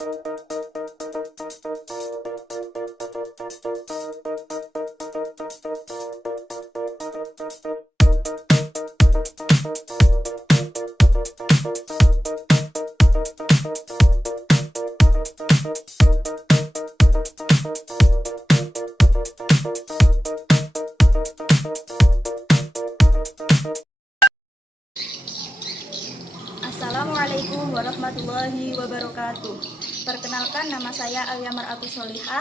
Assalamualaikum warahmatullahi wabarakatuh. Perkenalkan, nama saya Alia Mar'atus Solihah.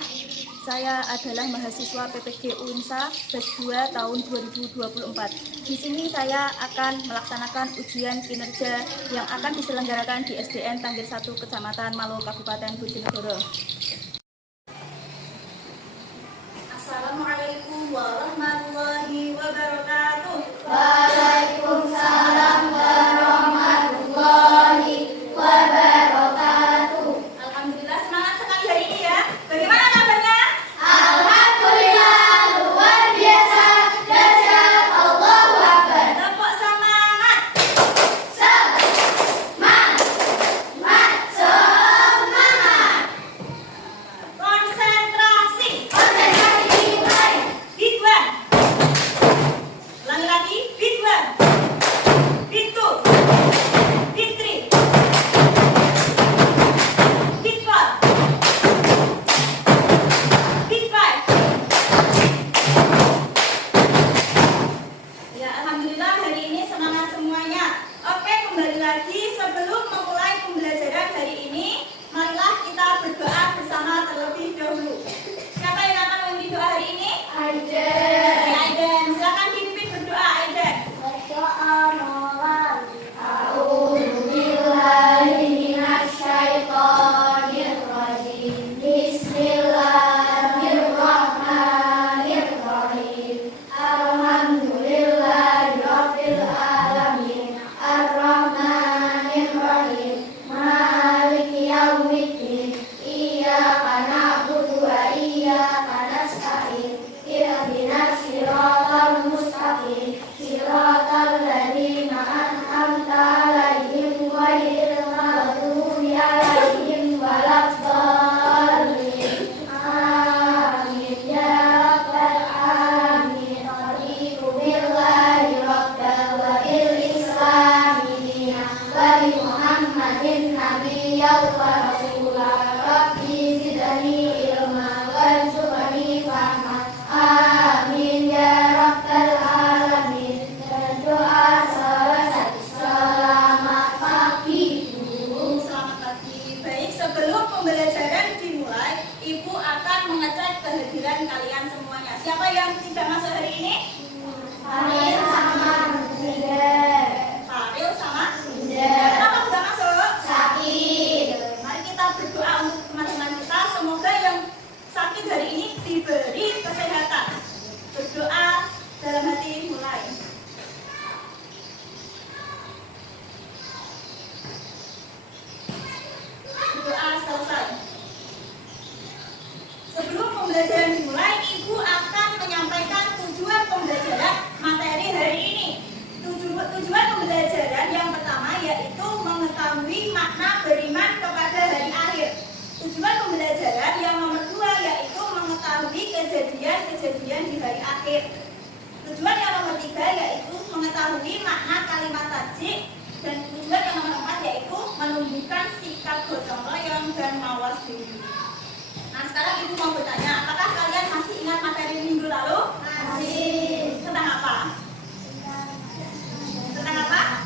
Saya adalah mahasiswa PPG UINSA batch 2 tahun 2024. Di sini saya akan melaksanakan ujian kinerja yang akan diselenggarakan di SDN Tanggir 1 Kecamatan Malo, Kabupaten Bojonegoro. Assalamualaikum warahmatullahi wabarakatuh. Waalaikumsalam warahmatullahi wabarakatuh. Alhamdulillah, semangat sekali hari ini ya. Bagaimana kabarnya? Alhamdulillah, luar biasa. Dahsyat, Allahu Akbar. Tepuk semangat. Semangat, semangat. Konsentrasi. Konsentrasi dimulai. Beat one. Ulangi lagi. Beat one. Beat two. Beat three. Beat four. Beat five. Ya, alhamdulillah hari ini semangat semuanya. Oke, kembali lagi. Sebelum memulai pembelajaran hari ini, marilah kita berdoa bersama terlebih dahulu. Siapa yang akan memimpin doa hari ini? Aiden, silakan dipimpin berdoa, Aiden. A'udzu billahi minasyaitonir rajim. Bismillahirrahmanirrahim. Alhamdulillahirabbil alamin. Arrahmanirrahim. Maliki yaumiddin. Iyyaka na'budu wa iyyaka nasta'in. Ihdinas siratal mustaqim. Siratal ladzina an'amta 'alaihim ghairil maghdubi 'alaihim waladdallin. Amin ya rabbal alamin. Raditu billahi rabban wa bil islami dinan wa bi Muhammadin nabiyyan wa rasulan. Rabbi zidni ilman warzuqni fahman. Amin ya rabbal alamin. Berdoa selesai. Selamat pagi, Bu. Selamat pagi. Baik, sebelum pembelajaran dimulai, Ibu akan mengecek kehadiran kalian semuanya. Siapa yang tidak masuk hari ini? Amin sama Bunda. Faril sama Bunda. Kenapa tidak masuk? Sakit. Mari kita berdoa untuk teman-teman kita. Semoga yang sakit hari ini diberi kesehatan. Berdoa dalam hati mulai. Berdoa selesai. Sebelum pembelajaran dimulai, Ibu akan menyampaikan tujuan pembelajaran materi hari ini. Tujuan pembelajaran yang pertama yaitu mengetahui makna beriman kepada hari akhir. Tujuan pembelajaran yang nomor 2 yaitu mengetahui kejadian-kejadian di hari akhir. Tujuan yang nomor 3 yaitu mengetahui makna kalimat tajik. Dan tujuan yang nomor 4 yaitu menumbuhkan sikap gotong royong dan mawas diri. Nah, sekarang Ibu mau bertanya, apakah kalian masih ingat materi minggu lalu? Masih. Tentang apa? Tentang apa?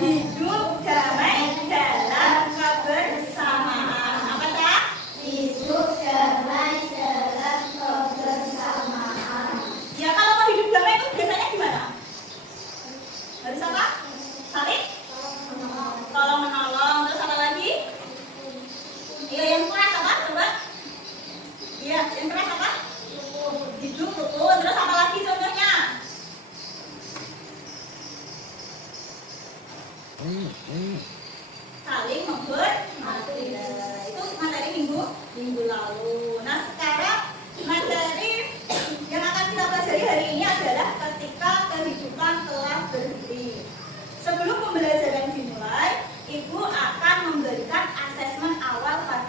Hidup damai dalam kebersamaan. Apa Cak? Hidup damai dalam kebersamaan. Ya, kalau mau hidup damai itu biasanya gimana? Harus apa? Saling? Tolong menolong. Terus apa lagi? Iya, yang keras apa? Coba. Iya, yang keras apa? Hidup rukun. Terus apa lagi contohnya? Saling menghormati. Itu materi minggu lalu. Nah, sekarang materi yang akan kita pelajari hari ini adalah ketika kehidupan telah berhenti. Sebelum pembelajaran dimulai, Ibu akan memberikan asesmen awal pada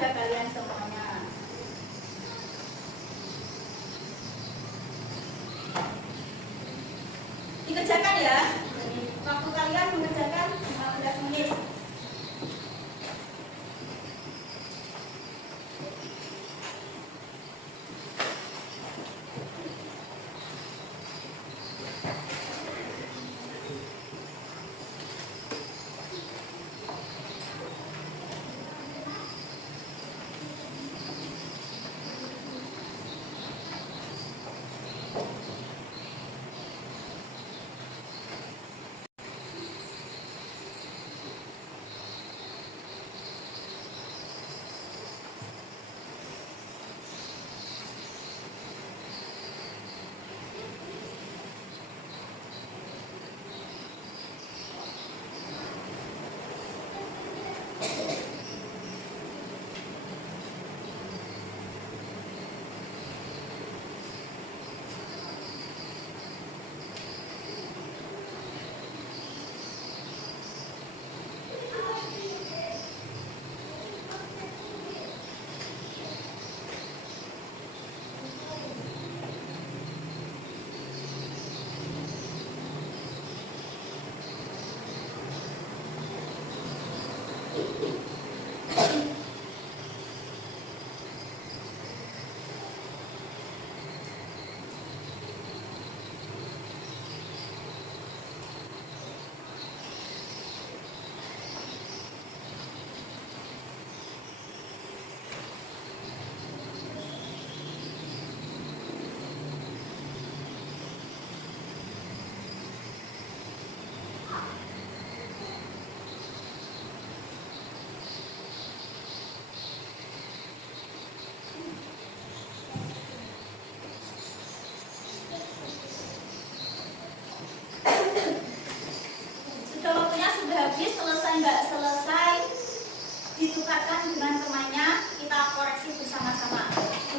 dengan temannya, kita koreksi bersama-sama.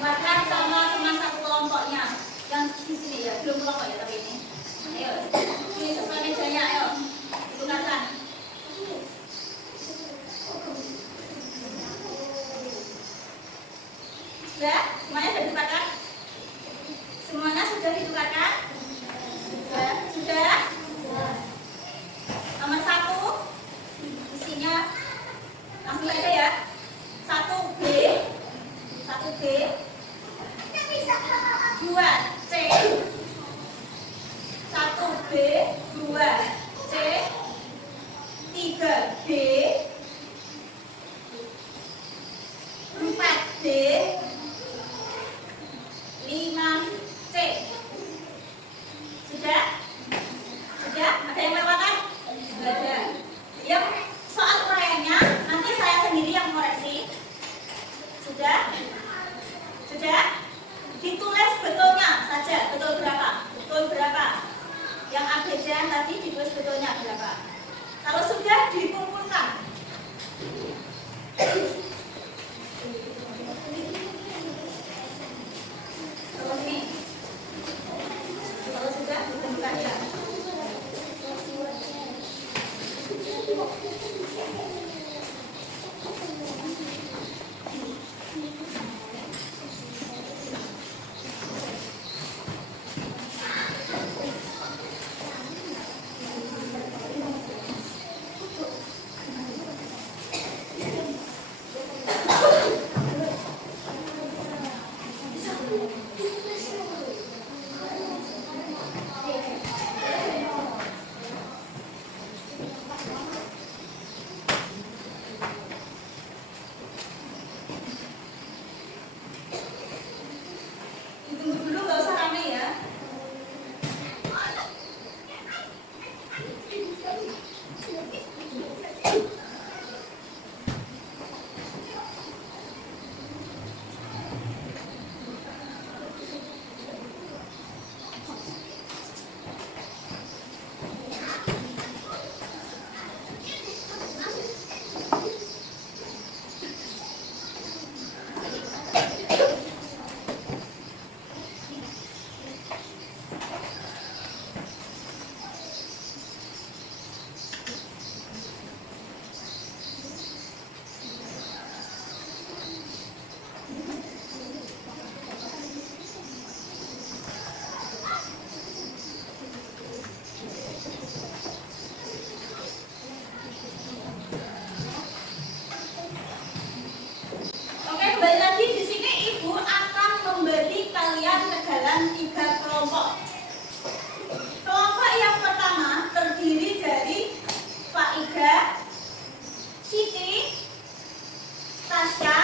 Buatkan sama teman satu kelompoknya. Yang di sini ya, belum kelompok ya tapi ini. Ayo, ini sesuai mejanya, ayo. Digunakan. Sudah? Semuanya sudah ditukarkan? Semuanya sudah ditukarkan? Sudah? Sudah? Nomor 1 isinya langsung saja ya. 1B 1B 2C 1B 2C 3B 4B 5C. Sudah? Sudah? Ada yang melewatkan? Sudah ada. Yang soal uraiannya nanti saya sendiri yang koreksi. Sudah? Sudah? Ditulis betulnya saja. Betul berapa? Betul berapa? Yang abjad tadi ditulis betulnya berapa? Kalau sudah dikumpulkan. Terus nih. Kalau sudah dikumpulkan ya. Ditunggu dulu, nggak usah rame ya. Oke, kembali lagi di sini Ibu akan memberi kalian ke dalam 3 kelompok. Kelompok yang pertama terdiri dari Faida, Siti, Tasya,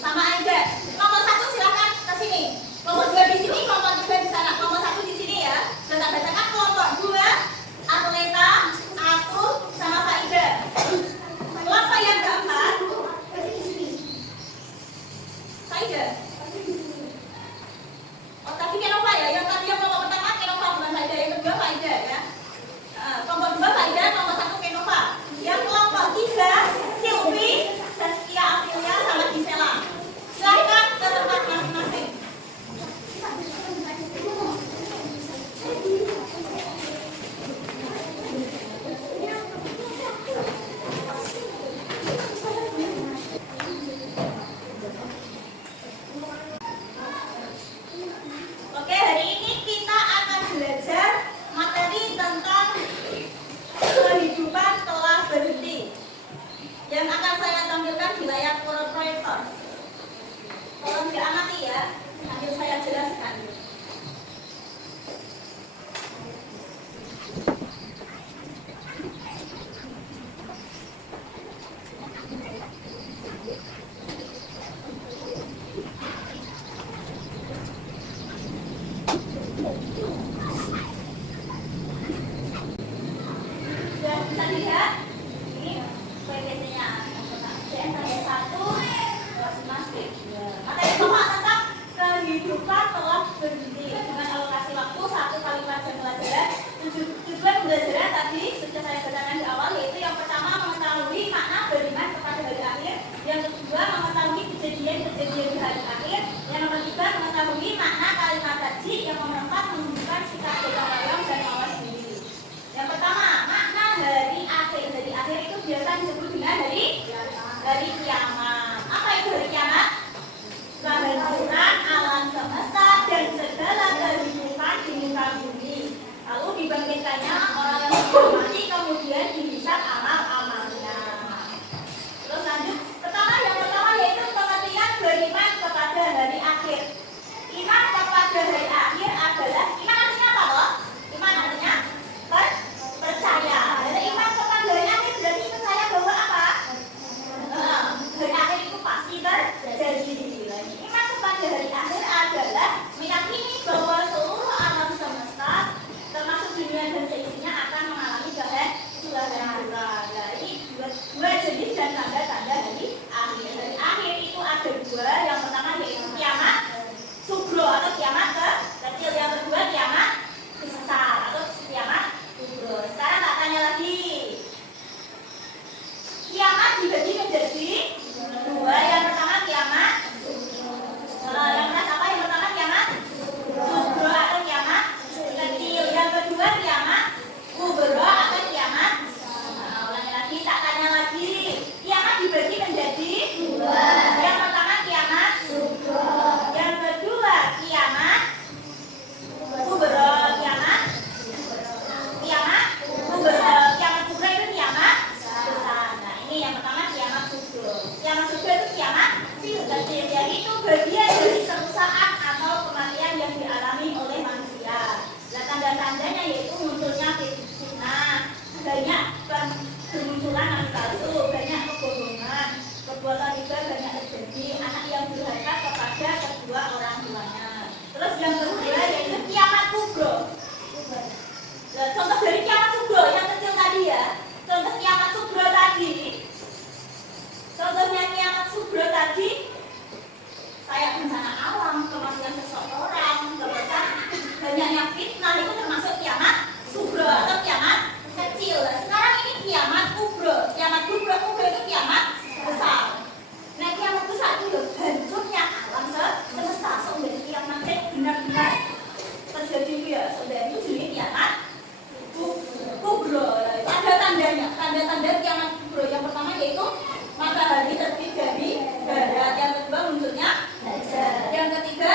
sama Aida. Kelompok 1 silakan ke sini. Kelompok 2 di sini, kelompok 3 di sana. Kelompok 1 di sini ya. Sudah tak bacakan kelompok 2, Atleta, Atul, sama Faida. Kelompok yang keempat Faida. Oh tadi Kenova ya, yang tadi yang kelompok pertama Kenova bukan Faida, yang kedua Faida ya. Kelompok 2 Faida, kelompok 1 Kenova. Yang kelompok 3 Silvi, Saskia, Aprilia, sama Gisela. Silahkan ke tempat masing-masing. Oke, hari ini kita akan belajar materi tentang kehidupan telah berhenti yang akan saya tampilkan di layar proyektor. Tolong diamati ya, sambil saya jelaskan. Sudah bisa lihat? Ini PPT-nya. CSR 1 masing-masing. Materi pokok tentang kehidupan telah berhenti dengan alokasi waktu 1 kali 4 jam pelajaran. Tujuan pembelajaran tadi sudah saya bacakan di awal, yaitu yang pertama mengetahui makna beriman kepada hari akhir, yang kedua kejadian di hari akhir. Yang nomor 3, mengetahui makna kalimat tadi. Yang nomor 4, menunjukkan sikap gotong royong dan mawas diri. Yang pertama, makna hari akhir. Hari akhir itu biasa disebut dengan hari kiamat. Apa itu hari kiamat? Kehancuran alam semesta dan segala kehidupan di muka bumi. Lalu dibangkitkannya orang yang sudah mati, kemudian dihisab amal-amalnya. Terus lanjut, yang pertama yaitu pengertian beriman kepada hari akhir. Iman kepada hari akhir adalah, iman artinya apa loh? Iman artinya percaya. Jadi iman kepada hari akhir berarti percaya bahwa apa? Hari akhir itu pasti terjadi. Iman kepada hari akhir adalah meyakini bahwa seluruh alam semesta termasuk dunia dan seisinya akan mengalami kehancuran. Nah, ini dua jenis dan tanda-tanda hari akhir. Hari akhir itu ada dua. Yang pertama yaitu kiamat sugro atau kiamat kecil. Yang kedua kiamat besar atau kiamat kubro. Sekarang tak tanya lagi. Kiamat dibagi menjadi dua. Yang pertama kiamat yang apa? Yang pertama kiamat sugro atau kiamat kecil. Yang kedua kiamat kubro atau kiamat. Ulangi lagi, tak tanya lagi. Kiamat dibagi menjadi dua. Yang pertama kiamat sugro. Yang kedua kiamat kubro. Kiamat kubro itu kiamat besar. Nah, ini yang pertama kiamat sugro. Kiamat sugro itu kiamat kecil, yaitu bagian dari kerusakan atau kematian yang dialami oleh manusia. Nah, tanda-tandanya yaitu munculnya fitnah, banyak bermunculan nabi palsu, banyak kebohongan, perbuatan riba banyak terjadi, anak yang durhaka kepada kedua orang tuanya. Terus yang kedua yaitu kiamat kubro. Nah, contoh dari kiamat sugro yang kecil tadi ya. Contoh kiamat sugro tadi. Contohnya kiamat sugro tadi kayak bencana alam, kematian seseorang, banyaknya fitnah, itu termasuk kiamat sugro atau kiamat kecil. Sekarang ini kiamat kubro. Kiamat kubro itu kiamat besar. Nah, kiamat besar itu hancurnya alam semesta. Sebenarnya kiamat benar-benar terjadi ya. Sebenarnya itu jenis kiamat kubro. Ada tandanya, tanda-tanda kiamat kubro. Yang pertama yaitu matahari terbit dari barat. Yang kedua munculnya Dajjal. Yang ketiga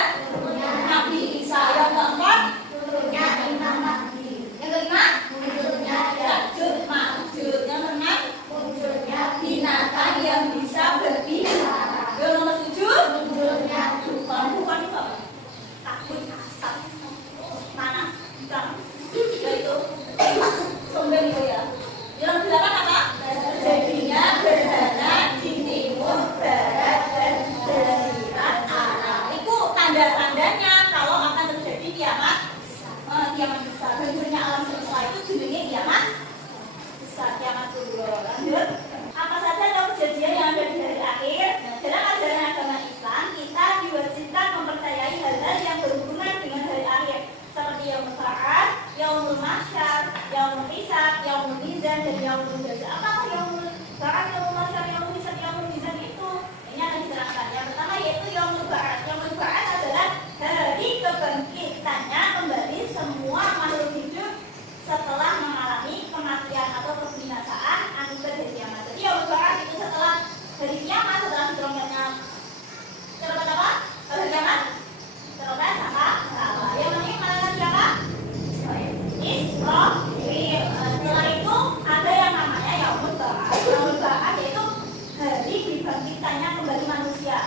Nabi Isa. Yang keempat turunnya Imam Mahdi. yang kelima Munculnya Ya'juj Ma'juj. Yang keenam munculnya binatang yang bisa berbicara. Yang nomor 7 munculnya bukan itu apa? Takut, asap, panas, hitam. Yaitu sombong itu ya. Yang 8 apa? Jadinya berhala di timur, barat, dan jasirat Arab. Itu tanda-tandanya kalau akan terjadi kiamat besar. Hancurnya alam semesta itu judulnya kiamat besar, kiamat kubro. Lanjut. Apa saja tahu kejadian yang ada di hari akhir? Dalam ajaran agama Islam, kita diwajibkan mempercayai hal-hal yang berhubungan dengan hari akhir, seperti yaumul ba'ats, yaumul mahsyar, yaumul hisab, yaumul mizan, dan yaumul jaza. Apakah yaumul ba'ats, yaumul mahsyar, yaumul hisab, yaumul mizan itu? Ini akan dijelaskan. Yang pertama yaitu yaumul ba'ats. Yaumul ba'ats adalah hari kebangkitannya kembali semua makhluk hidup setelah mengalami kematian atau kebinasaan akibat dari kiamat. Jadi yaumul ba'ats itu setelah dari kiamat, setelah diterongketnya terdapat apa? Hari kiamat terdapat sahabat. Yang namanya malaikat siapa? Israfil. Setelah itu ada yang namanya yaumul ba'ats. Yaumul ba'ats yaitu hari dibangkitkannya kembali manusia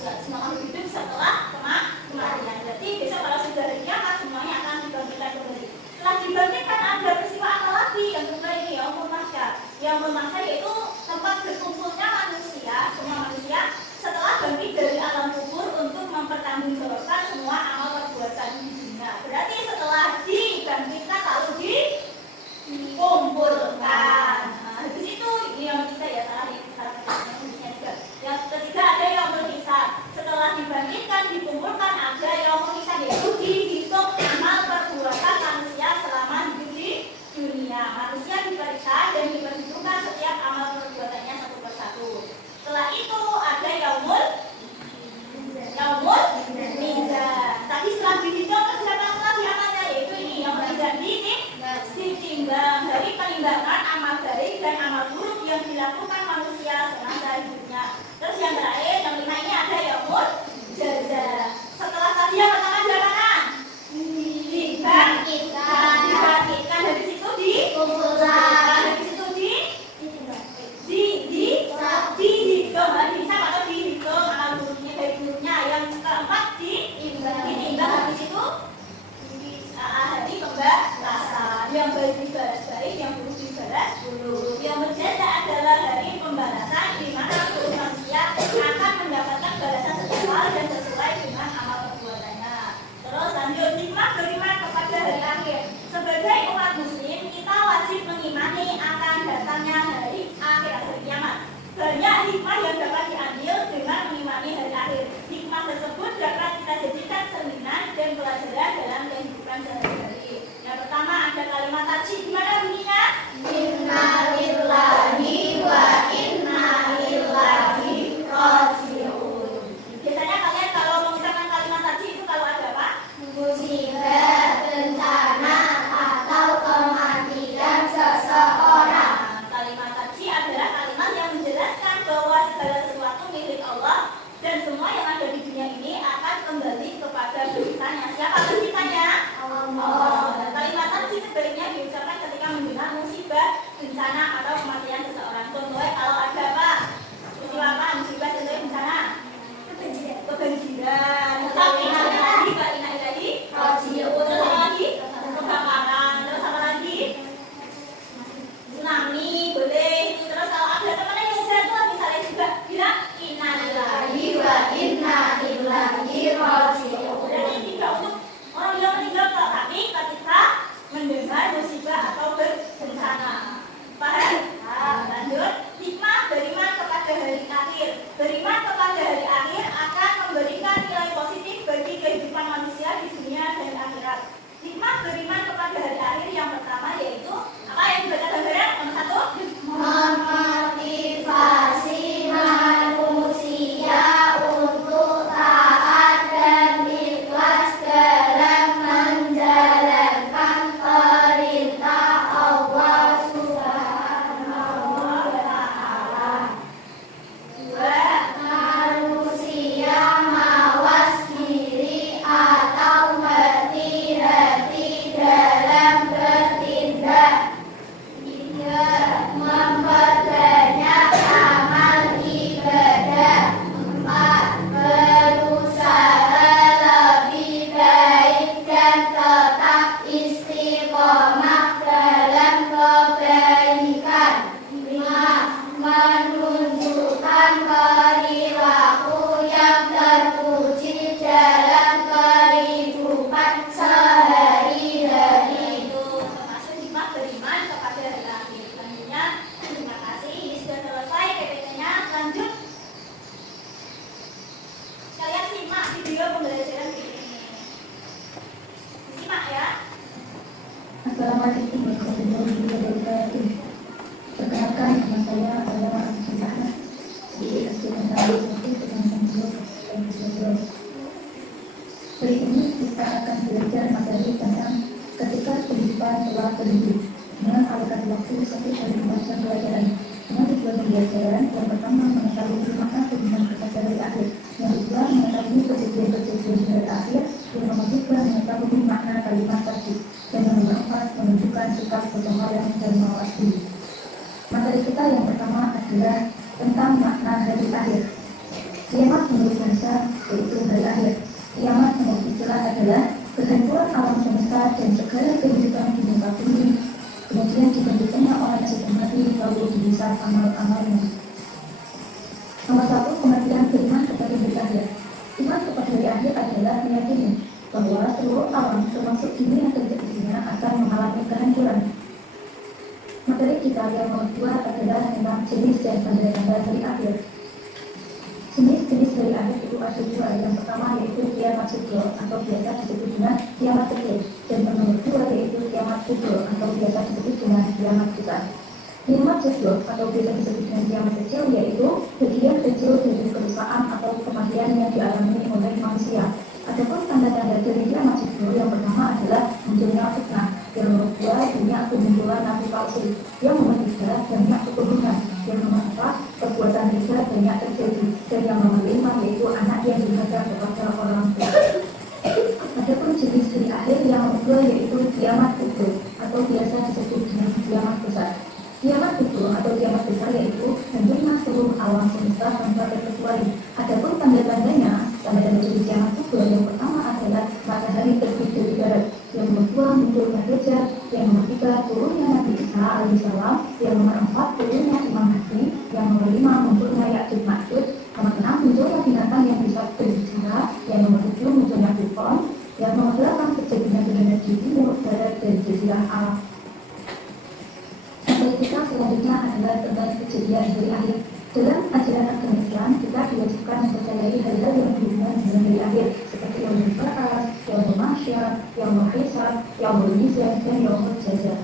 semua makhluk hidup setelah kematian. Jadi besok kalau sudah hari kiamat semuanya akan dibangkitkan kembali. Setelah dibangkitkan ada peristiwa apa lagi? Yang kedua ini yaumul mahsyar. Yaumul mahsyar yaitu tempat berkumpulnya manusia, semua manusia setelah bangkit dari alam kubur untuk mempertanggungjawabkan semua amal perbuatan di dunia. Berarti setelah dibangkitkan lalu dikumpulkan. Nah, habis itu ini yang ketiga ya, salah juga. Yang ketiga ada yaumul hisab. Setelah dibangkitkan, dikumpulkan, ada yaumul hisab, yaitu dihitung amal perbuatan manusia selama hidup di dunia. Manusia diperiksa dan diperhitungkan setiap amal perbuatannya satu persatu. Setelah itu ada yaumul hal dan sesuai dengan amal perbuatannya. Terus lanjut, hikmah beriman kepada hari akhir. Sebagai umat muslim, kita wajib mengimani akan datangnya hari akhir, hari kiamat. Banyak hikmah yang dapat diambil dengan mengimani hari akhir. Hikmah tersebut dapat kita jadikan cerminan dan pelajaran dalam kehidupan sehari-hari. Yang pertama ada kalimat tajid, gimana bunyinya? Inna lillahi wa inna ilaihi raji'un. Biasanya kalian kalau mengucapkan kalimat tajid itu kalau ada apa? Musibah, bencana, atau kematian seseorang. Kalimat tajid adalah kalimat yang menjelaskan bahwa segala sesuatu milik Allah dan semua yang ada di dunia ini akan kembali kepada penciptanya. Siapa penciptanya? Allah. Dan kalimat tajid sebaiknya diucapkan ketika mendengar musibah, bencana atau kematian seseorang. Contohnya kalau ada apa? Musibah apa? Musibah contohnya bencana. Kebanjiran. Tapi lagi Mbak Ina lagi. Terus apa lagi? Kebakaran. Terus apa lagi? Tsunami boleh. Terus kalau ada temannya yang jatuh misalnya juga bilang innalillahi wa inna ilaihi raji'un. Berarti tidak untuk orang yang meninggal, tapi ketika mendengar musibah atau bencana. Paham? Lanjut. Hikmah beriman kepada hari akhir. Beriman kepada hari akhir akan memberikan nilai positif bagi kehidupan manusia di dunia dan akhirat. Hikmah beriman kepada hari akhir yang pertama yaitu apa yang dibaca gambaran? Nomor satu. Memotivasi manusia untuk taat dan ikhlas dalam menjalankan perintah Allah Subhanahu wa Ta'ala. Dua, manusia mawas diri atau hati-hati dalam bertindak. Tiga, memperbanyak amal ibadah. Empat, berusaha lebih baik dan tetap istiqomah dalam kebaikan. Lima, menunjukkan perilaku yang terpuji dalam kehidupan sehari-hari. Itu termasuk hikmah beriman kepada hari akhir. Selanjutnya, terima kasih. Ini sudah selesai PPT-nya. Lanjut. Kalian simak video pembelajaran berikut ini. Simak ya. Assalamualaikum warahmatullahi wabarakatuh. Perkenalkan, nama saya adalah Aziz Ahmad di SD Negeri 1 Kecamatan Blok, Kabupaten Bogor. Hari ini kita akan belajar materi tentang ketika kehidupan telah berhenti dengan alokasi waktu 1 hari masa pelajaran. Dengan tujuan pembelajaran yang pertama mengetahui makna kehidupan kepada hari akhir, yang kedua mengetahui kejadian-kejadian hari akhir, yang nomor tiga mengetahui makna kalimat tajid, dan yang nomor 4 menunjukkan sikap kegemaran dan mawas diri. Materi kita yang pertama adalah tentang makna hari akhir. Kiamat menurut bahasa yaitu hari akhir. Kiamat menurut istilah adalah kehancuran alam semesta dan segala kehidupan di muka bumi, kemudian digantikannya oleh sistem mati lalu dihisab amal-amalnya. Nomor 1, pengertian beriman kepada hari akhir. Iman kepada hari akhir adalah meyakini bahwa seluruh alam termasuk dunia dan seisinya akan mengalami kehancuran. Materi kita yang nomor 2 adalah tentang jenis dan tanda-tanda hari akhir. Jenis-jenis hari akhir itu ada dua. Yang pertama yaitu kiamat sugro atau biasa disebut dengan kiamat kecil, dan yang nomor 2 yaitu kiamat kubro atau biasa disebut dengan kiamat besar. Kiamat sugro atau biasa disebut dengan kiamat kecil yaitu bagian kecil dari kerusakan atau kematian yang dialami oleh manusia. Adapun tanda-tanda dari kiamat sugro yang pertama adalah munculnya fitnah, yang nomor 2 banyak kemunculan nabi palsu, yang nomor 3 banyak kebunuhan, yang nomor 4 perbuatan riba banyak terjadi, dan yang nomor 5 yaitu anak yang durhaka kepada orang tua. Adapun jenis hari akhir yang kedua yaitu kiamat kubro atau biasa disebut dengan kiamat besar. Kiamat kubro atau kiamat besar yaitu hancurnya seluruh alam semesta tanpa terkecuali. Adapun tanda-tandanya, tanda-tanda dari kiamat kubro bersifat berbicara, yang nomor 7 munculnya kupon, yang nomor 8 terjadinya bencana di timur, barat, dan jazirah Arab. Materi kita selanjutnya adalah tentang kejadian hari akhir. Dalam ajaran agama Islam, kita diwajibkan mempercayai hal-hal yang berhubungan dengan hari akhir, seperti yang berbahas, yang bermasyar, yang berhisab, yang berizah, dan yang berjazah.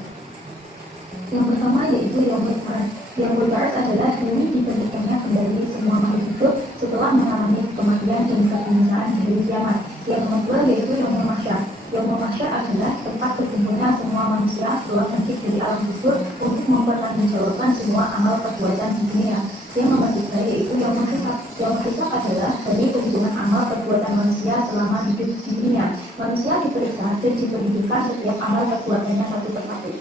Yang pertama yaitu yang berbaras. Yang berbaras adalah hari dibangkitkannya kembali semua makhluk hidup setelah mengalami kematian dan kebinasaan di hari kiamat. Yang kedua yaitu yang bermasyar. Yang bermasyar adalah tempat berkumpulnya semua manusia setelah bangkit dari alam kubur untuk mempertanggungjawabkan semua amal perbuatan di dunia. Yang nomor 3 yaitu yang berhisab. Yang berhisab adalah dari penghitungan amal perbuatan manusia selama hidup di dunia. Manusia diperiksa dan diperhitungkan setiap amal perbuatannya satu persatu.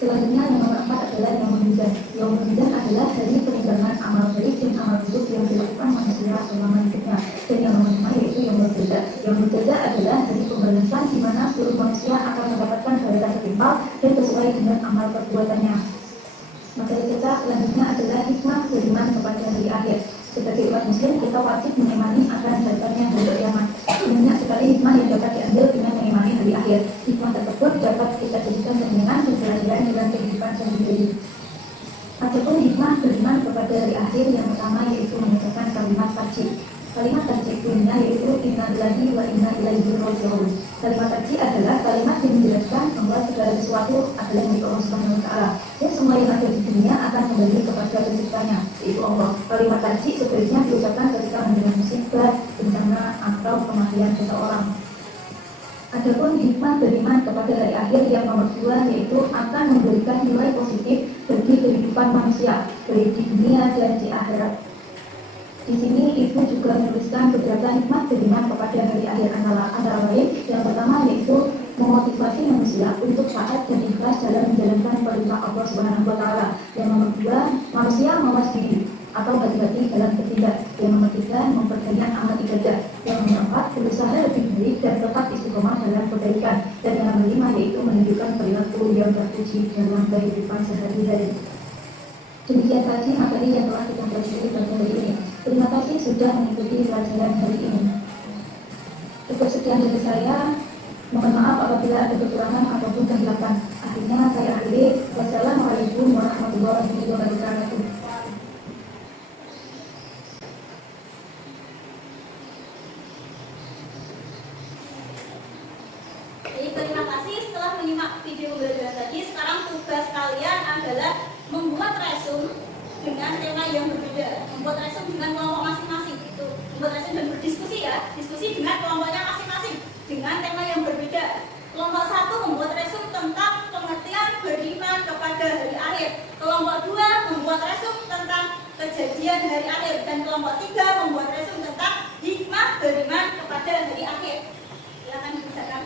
Selanjutnya yang nomor 4 adalah yang memizan. Yang memizan adalah dari penimbangan amal baik dan amal buruk yang dilakukan manusia selama hidupnya. Dan yang nomor 5 yaitu yang berbeda. Yang berbeda adalah dari pembalasan di mana seluruh manusia akan mendapatkan balasan setimpal dan sesuai dengan amal perbuatannya. Materi kita selanjutnya adalah hikmah beriman kepada hari akhir. Sebagai umat muslim, kita wajib mengimani akan datangnya hari kiamat. Banyak sekali hikmah yang dapat diambil dengan mengimani hari akhir. Hikmah tersebut dapat kita jadikan cerminan dan pelajaran dalam kehidupan sehari-hari. Adapun hikmah beriman kepada hari akhir yang pertama yaitu mengucapkan kalimat tajib. Kalimat tajib bunyinya yaitu inna lillahi wa inna ilaihi raji'un. Kalimat tajib adalah kalimat yang menjelaskan bahwa segala sesuatu adalah milik Allah Subhanahu wa taala. Dan semua yang ada di dunia akan kembali kepada penciptanya, yaitu Allah. Kalimat tajib sebaiknya diucapkan ketika mendengar musibah, bencana, atau kematian seseorang. Adapun hikmah beriman kepada hari akhir yang nomor 2 yaitu akan memberikan nilai positif bagi kehidupan manusia, baik di dunia dan di akhirat. Di sini ibu juga menuliskan beberapa hikmah beriman kepada hari akhir antara lain. Yang pertama yaitu memotivasi manusia untuk taat dan ikhlas dalam menjalankan perintah Allah Subhanahu wa taala. Yang nomor 2, manusia mawas diri atau hati-hati dalam bertindak. Yang nomor 3, memperbanyak amal ibadah. Yang nomor 4, berusaha lebih baik dan tetap istiqomah dalam kebaikan. Dan yang nomor 5 yaitu menunjukkan perilaku yang terpuji dalam kehidupan sehari-hari. Demikian tadi materi yang telah kita pelajari pada hari ini. Terima kasih sudah mengikuti pelajaran hari ini. Cukup sekian dari saya. Mohon maaf apabila ada kekurangan ataupun kesilapan. Akhirnya saya akhiri. Wassalamualaikum warahmatullahi wabarakatuh. Terima kasih setelah menyimak video pembelajaran tadi. Sekarang tugas kalian adalah membuat resume dengan tema yang berbeda, membuat resume dengan kelompok masing-masing. Itu membuat resume dan berdiskusi ya, diskusi dengan kelompoknya masing-masing dengan tema yang berbeda. Kelompok 1 membuat resume tentang pengertian beriman kepada hari akhir. Kelompok 2 membuat resume tentang kejadian hari akhir, dan kelompok 3 membuat resume tentang hikmah beriman kepada hari akhir. Silakan dibacakan.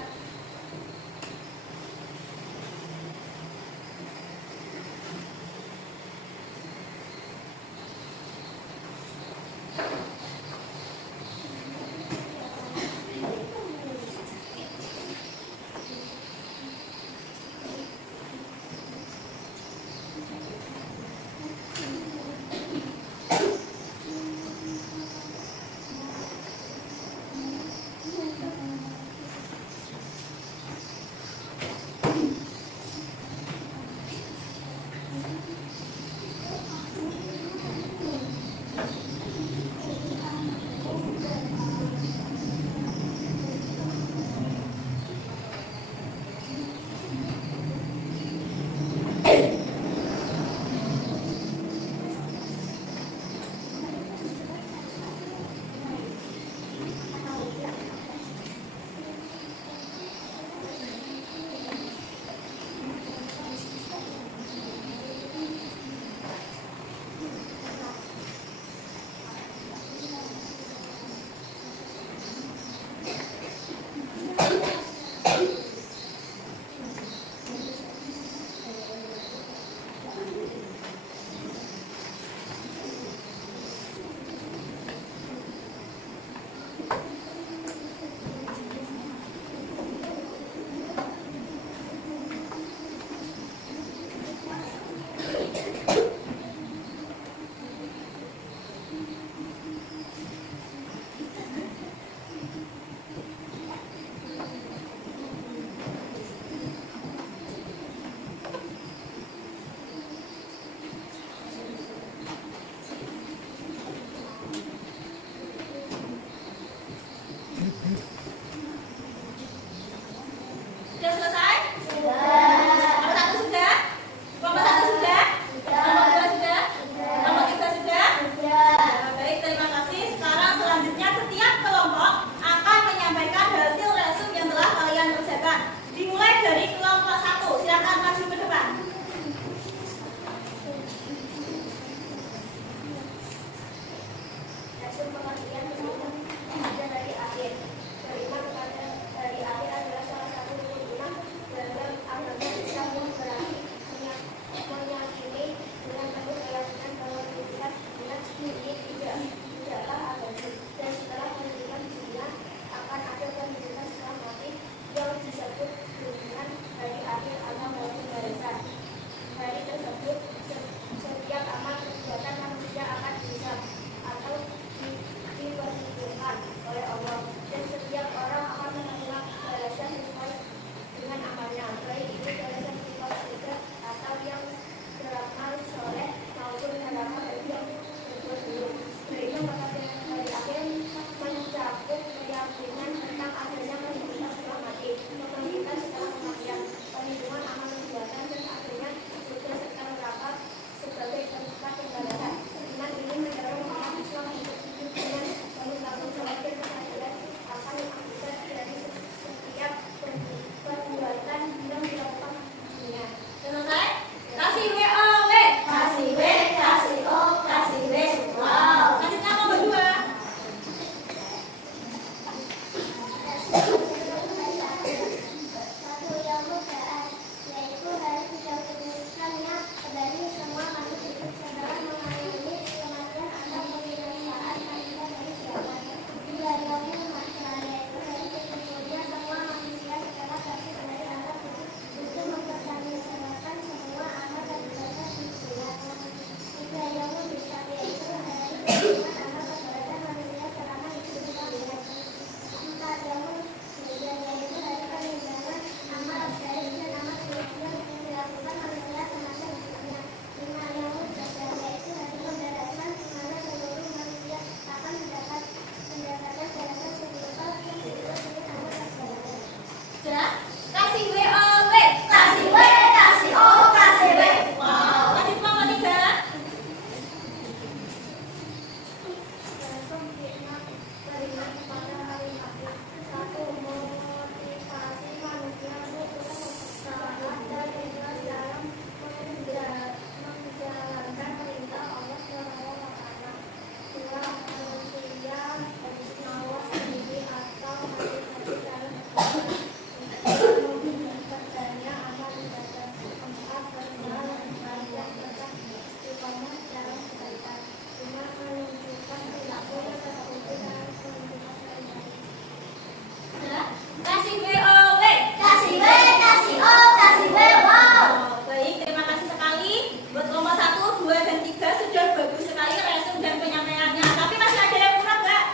Kasih WOW. Kasih B, kasih O, kasih B, wow. Baik, terima kasih sekali. Buat kelompok 1, 2, dan 3 sudah bagus sekali resum dan penyampaiannya. Tapi masih ada yang kurang nggak?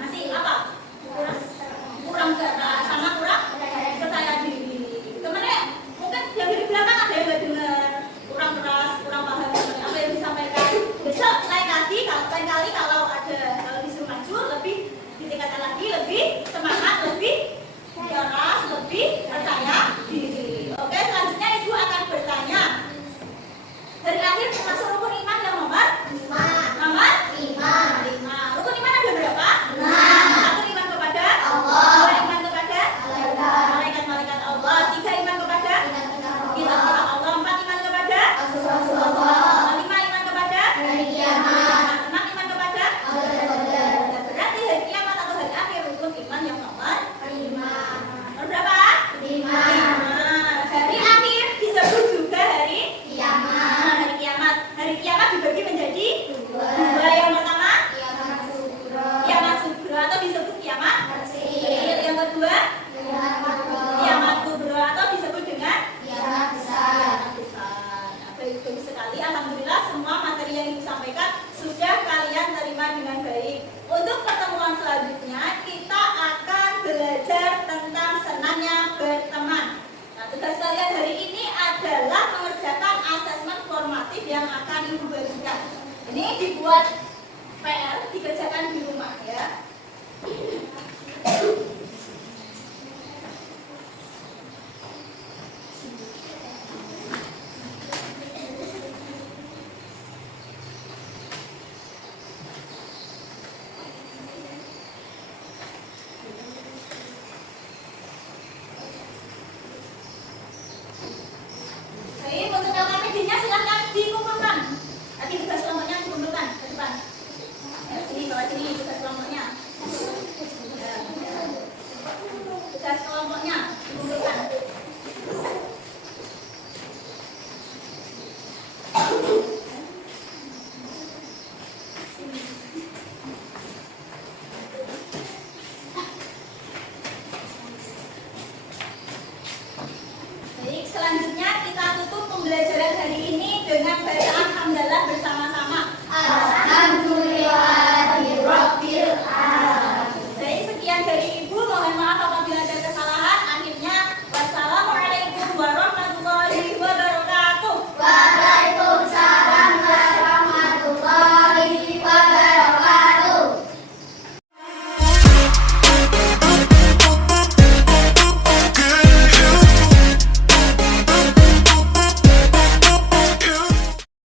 Masih apa? Kurang? Kurang nggak? Sama kurang? Percaya diri. Temennya mungkin yang di belakang ada yang nggak dengar, kurang keras, kurang paham apa yang disampaikan. Besok lain kali kalau disuruh maju lebih ditingkatkan lagi, lebih semangat, lebih keras, lebih percaya diri. Oke, selanjutnya ibu akan bertanya. Dari akhir masuk rukun iman yang nomor 5. nomor 5. 5. Rukun iman ada berapa? 6. 1 iman kepada Allah. 2 iman kepada malaikat-malaikat Allah, 3 iman kepada kitab-kitab Allah, 4 iman kepada Rasulullah. 5 iman kepada Hari kiamat. 6 iman kepada Qadar. berarti hari kiamat atau hari akhir rukun iman yang nomor 5. nomor berapa? 5. Hari akhir disebut juga hari Kiamat. hari kiamat. Hari kiamat dibagi menjadi 2. Yang pertama Kiamat sugro. kiamat sugro atau disebut kiamat Bersih. yang kedua Kiamat kubro. kiamat kubro atau disebut dengan Kiamat besar. kiamat besar. Nah, bagus sekali. Alhamdulillah semua materi yang ibu sampaikan sudah kalian terima dengan baik. Untuk pertemuan selanjutnya kita akan belajar tentang senangnya berteman. Nah, tugas kalian hari ini adalah mengerjakan asesmen formatif yang akan ibu berikan. Ini dibuat PR, dikerjakan di rumah ya. Baik, untuk LKPD-nya silahkan dikumpulkan. Nanti tugas kelompoknya dikumpulkan ke depan. Sini, bawa sini tugas kelompoknya. Tugas kelompoknya dikumpulkan. Baik, selanjutnya kita tutup pembelajaran hari ini dengan bacaan hamdalah bersama.